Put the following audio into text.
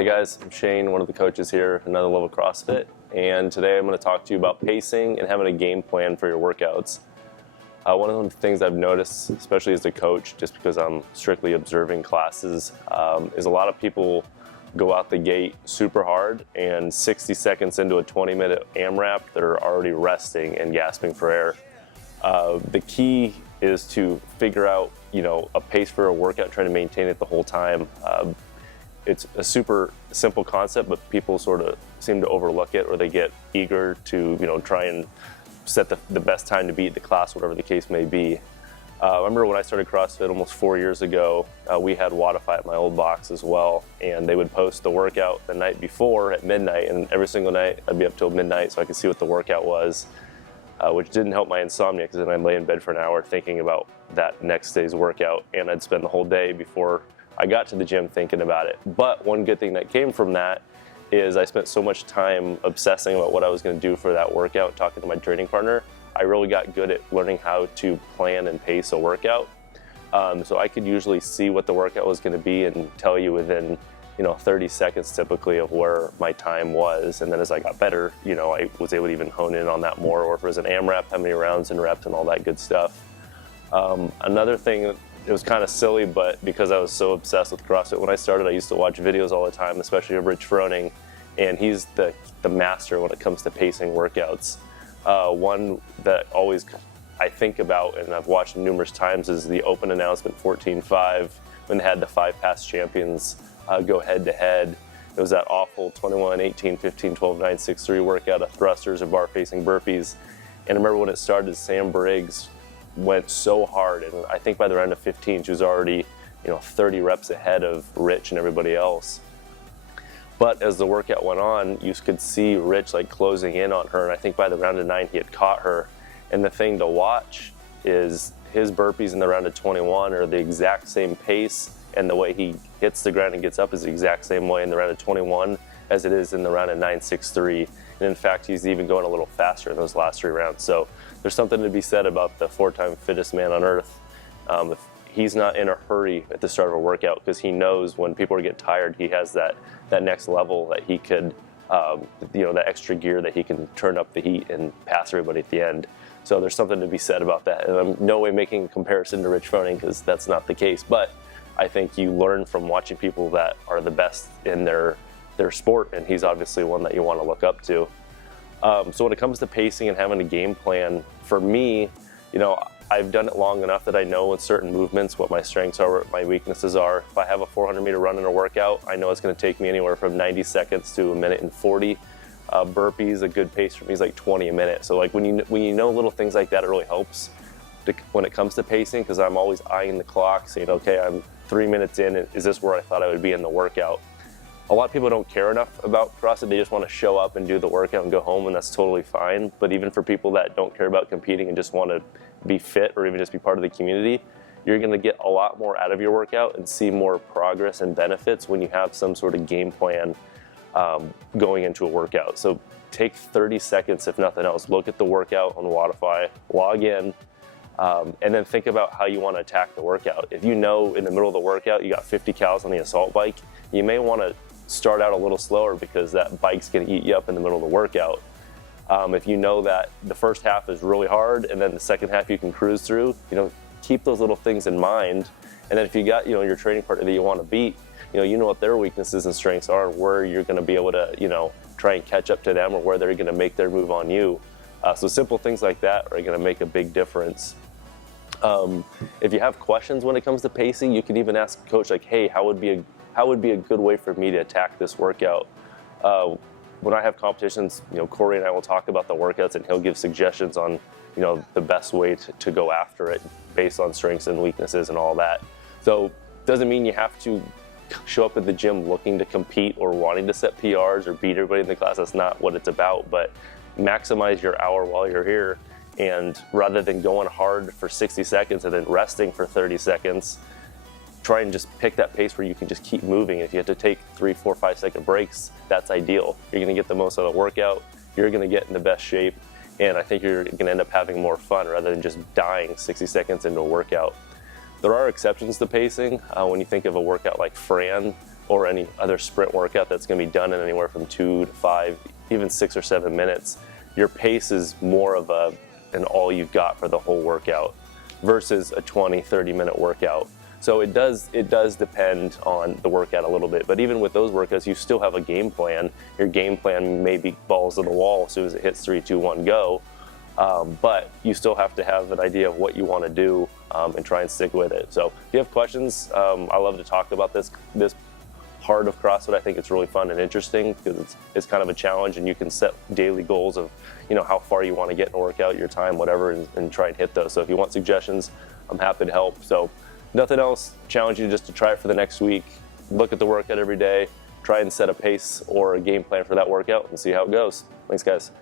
Hey guys, I'm Shane, one of the coaches here at Another Level CrossFit, and today I'm going to talk to you about pacing and having a game plan for your workouts. One of the things I've noticed, especially as a coach, just because I'm strictly observing classes, is a lot of people go out the gate super hard, and 60 seconds into a 20-minute AMRAP, they're already resting and gasping for air. The key is to figure out, a pace for a workout, trying to maintain it the whole time. It's a super simple concept, but people sort of seem to overlook it, or they get eager to, try and set the best time to beat the class, whatever the case may be. I remember when I started CrossFit almost 4 years ago, we had Wodify at my old box as well, and they would post the workout the night before at midnight, and every single night I'd be up till midnight so I could see what the workout was, which didn't help my insomnia, because then I'd lay in bed for an hour thinking about that next day's workout, and I'd spend the whole day before I got to the gym thinking about it. But one good thing that came from that is I spent so much time obsessing about what I was going to do for that workout, talking to my training partner. I really got good at learning how to plan and pace a workout. So I could usually see what the workout was going to be and tell you within 30 seconds typically of where my time was. And then as I got better, I was able to even hone in on that more, or if it was an AMRAP, how many rounds and reps and all that good stuff. Another thing, it was kind of silly, but because I was so obsessed with CrossFit when I started, I used to watch videos all the time, especially of Rich Froning, and he's the master when it comes to pacing workouts. One that always I think about, and I've watched numerous times, is the open announcement 14.5, when they had the 5 past champions go head to head. It was that awful 21, 18, 15, 12, 9, 6, 3 workout of thrusters and bar facing burpees. And I remember when it started, Sam Briggs went so hard, and I think by the round of 15 she was already 30 reps ahead of Rich and everybody else. But as the workout went on, you could see Rich closing in on her, and I think by the round of 9 he had caught her. And the thing to watch is his burpees in the round of 21 are the exact same pace, and the way he hits the ground and gets up is the exact same way in the round of 21 as it is in the round of 9.63. And in fact, he's even going a little faster in those last 3 rounds. So there's something to be said about the 4-time fittest man on earth. If he's not in a hurry at the start of a workout, because he knows when people get tired, he has that next level that he could, that extra gear that he can turn up the heat and pass everybody at the end. So there's something to be said about that. And I'm no way making a comparison to Rich Froning, because that's not the case. But I think you learn from watching people that are the best in their sport, and he's obviously one that you want to look up to. So when it comes to pacing and having a game plan, for me, I've done it long enough that I know with certain movements what my strengths are, what my weaknesses are. If I have a 400-meter run in a workout, I know it's going to take me anywhere from 90 seconds to 1:40. Burpees, a good pace for me is 20 a minute. So when you know little things like that, it really helps when it comes to pacing, because I'm always eyeing the clock, saying, okay, I'm 3 minutes in, is this where I thought I would be in the workout? A lot of people don't care enough about CrossFit. They just want to show up and do the workout and go home, and that's totally fine. But even for people that don't care about competing and just want to be fit, or even just be part of the community, you're going to get a lot more out of your workout and see more progress and benefits when you have some sort of game plan going into a workout. So take 30 seconds, if nothing else, look at the workout on Wodify, log in, and then think about how you want to attack the workout. If you know in the middle of the workout you got 50 cals on the assault bike, you may want to start out a little slower, because that bike's going to eat you up in the middle of the workout. If you know that the first half is really hard and then the second half you can cruise through, keep those little things in mind. And then if you got your training partner that you want to beat, you know what their weaknesses and strengths are, and where you're going to be able to try and catch up to them, or where they're going to make their move on you. So simple things like that are going to make a big difference. If you have questions when it comes to pacing, you can even ask the coach, hey, how would be a good way for me to attack this workout? When I have competitions, Corey and I will talk about the workouts, and he'll give suggestions on the best way to go after it based on strengths and weaknesses and all that. So doesn't mean you have to show up at the gym looking to compete or wanting to set PRs or beat everybody in the class. That's not what it's about. But maximize your hour while you're here, and rather than going hard for 60 seconds and then resting for 30 seconds, try and just pick that pace where you can just keep moving. If you have to take 3, 4, 5 second breaks, that's ideal. You're going to get the most out of the workout, you're going to get in the best shape, and I think you're going to end up having more fun rather than just dying 60 seconds into a workout. There are exceptions to pacing. When you think of a workout like Fran, or any other sprint workout that's going to be done in anywhere from 2 to 5, even 6 or 7 minutes, your pace is more of an all you've got for the whole workout versus a 20, 30-minute workout. So it does depend on the workout a little bit, but even with those workouts, you still have a game plan. Your game plan may be balls to the wall as soon as it hits 3, 2, 1, go, but you still have to have an idea of what you want to do and try and stick with it. So if you have questions, I love to talk about this part of CrossFit. I think it's really fun and interesting because it's kind of a challenge, and you can set daily goals of how far you want to get in a workout, your time, whatever, and try and hit those. So if you want suggestions, I'm happy to help. So nothing else, challenge you just to try it for the next week, look at the workout every day, try and set a pace or a game plan for that workout and see how it goes. Thanks, guys.